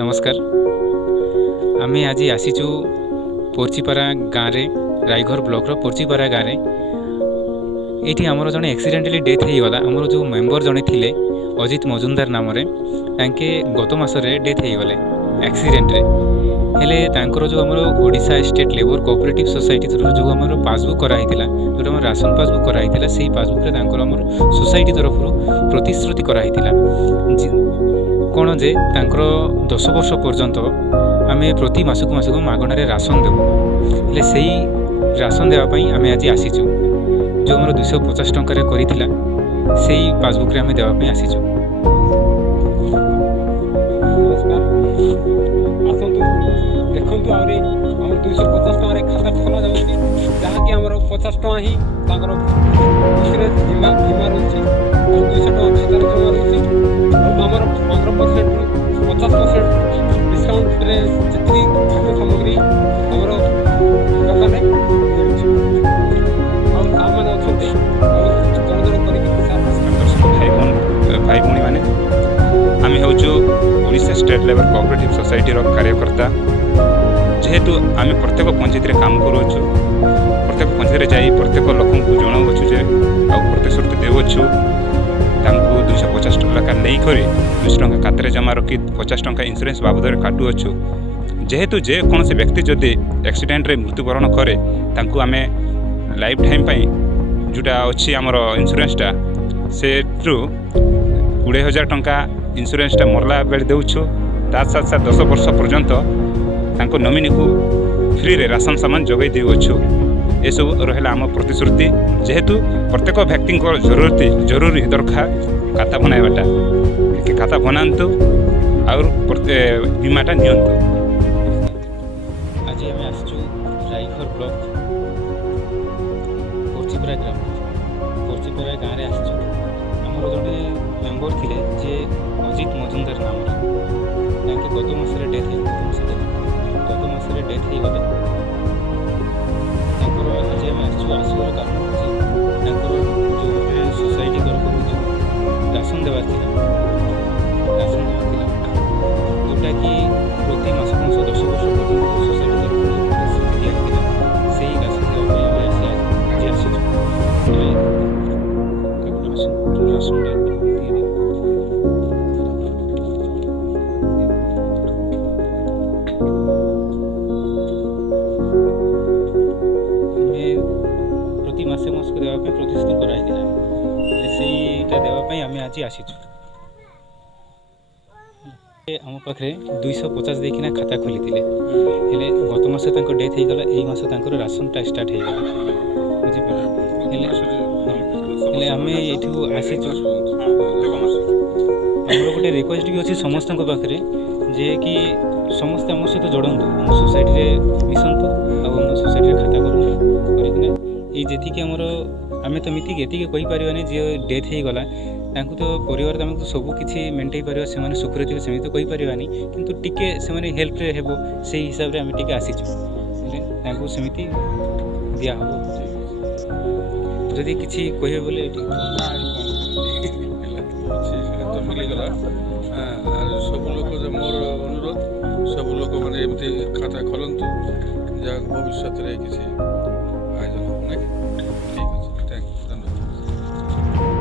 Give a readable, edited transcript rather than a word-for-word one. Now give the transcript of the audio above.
नमस्कार आम आज आसीचु पोर्चिपारा गाँव में रायघर ब्लॉक पोर्चिपारा गाँव में ये आमर जड़े एक्सीडेंटली डेथ हो गला। आमर जो मेंबर जड़े थे अजित मजुमदार नाम तांके गत मासरे डेथ हो गले एक्सीडेंट रे। हेले तांकर जो आमर Odisha state labour cooperative society तरफ जो आमर पासबुक कराई जो आम राशन पासबुक कराई से पासबुक रे तांकर आमर सोसाइटी तरफ प्रतिश्रुति कराई कौन जे तांकर 10 वर्ष पर्यंत आम प्रति मासक मासक मागणार राशन देवु। हेले से राशन देवाई आम आज आसीचु जो आम 250 टंकार करिथिला से पासबुक रे आम देवाई आसीचु। देखु आम 250 टकर खाता खोला जाऊँगी जहाँकि आम 50 टका ही बीमा रोचे 200 टका खाता जमा रोचे आमर 15% 50% डिस्काउंट जी खाद्य सामग्री आमर दुकान मैंने भाई भाई मैंने आम हूँ Odisha state labour cooperative society कार्यकर्ता। जेहेतु आम प्रत्येक पंचायत काम करुचु प्रत्येक पंचायत जाई प्रत्येक लोक जनाऊँ जे प्रतिश्रुति देवछु 250 टका नहीं करी 200 टका खाते जमा रखी 50 टका इंश्योरेंस बाबद काटुअछु। जेहेतु जे कौन से व्यक्ति जदि एक्सीडेंट रे मृत्युवरण करे तांकु आमे लाइफ टाइम पाई जोटा अच्छी आमर इंश्योरेंसटा से 20,000 टका इंश्योरेंसटा मरला बेले देउछु। ता साथ साथ 10 वर्ष पर्यंत तांको नॉमिनी को फ्री रे राशन सामान जोगाई देउछु। ये सब रहा आम प्रतिश्रुति। जेहेतु प्रत्येक व्यक्ति जरूरी दरकार खाता बनावाटा खाता बनातु और बीमाटा नियंतु। आज आम आसचु रायघर ब्लॉक पोर्चिपारा ग्राम पोर्चिपारा गाँव में आसचु। आमर जड़े मेंबर थे जे अजित मजुमदार नाम गत मासरे डेथ गत मासरे डेथ हो गले। आज आम आसवर कारण हूँ जो सोसाइटी तरफ जो राशन देवार जोटा कि प्रति मास 10 वर्ष पर्यटन सोसाइटी तरफ दिया से ही राशन देवाई आज आसू प्रति मासे मासक देवाई प्रतिष्ठित कराई से देवाई आम आज आसीचु। आम पाखे 250 देखना खाता खोली हेले गत मास डेथ हो गला। यही मास राशनटा स्टार्ट हो गला बुझिपारे। आम ये आसीचु आमर गोटे रिक्वेस्ट भी अच्छी समस्त पाखे जे कि समस्ते आम सहित जोड़तु आम सोसाइटी मिशंतु आम सोसाइटी खाता करूँ जी आमर आम तो मितिक एति कहीपर जी डेथ हो गला तांकु तो परिवार आम तो सब किसी मेन्टेन पार से सुखरे थे सेमती तो कहीपरानी किंतु टिके से हेल्प रे हेबो से हिसाब रे आम टिके आसीचु तांकु सेमती दिया हम जदि किछि कहे बोले मिलगला सब लोग मोर अनुरोध सब लोग मैंने एमती खाता खोलतु जहाँ भविष्य किसी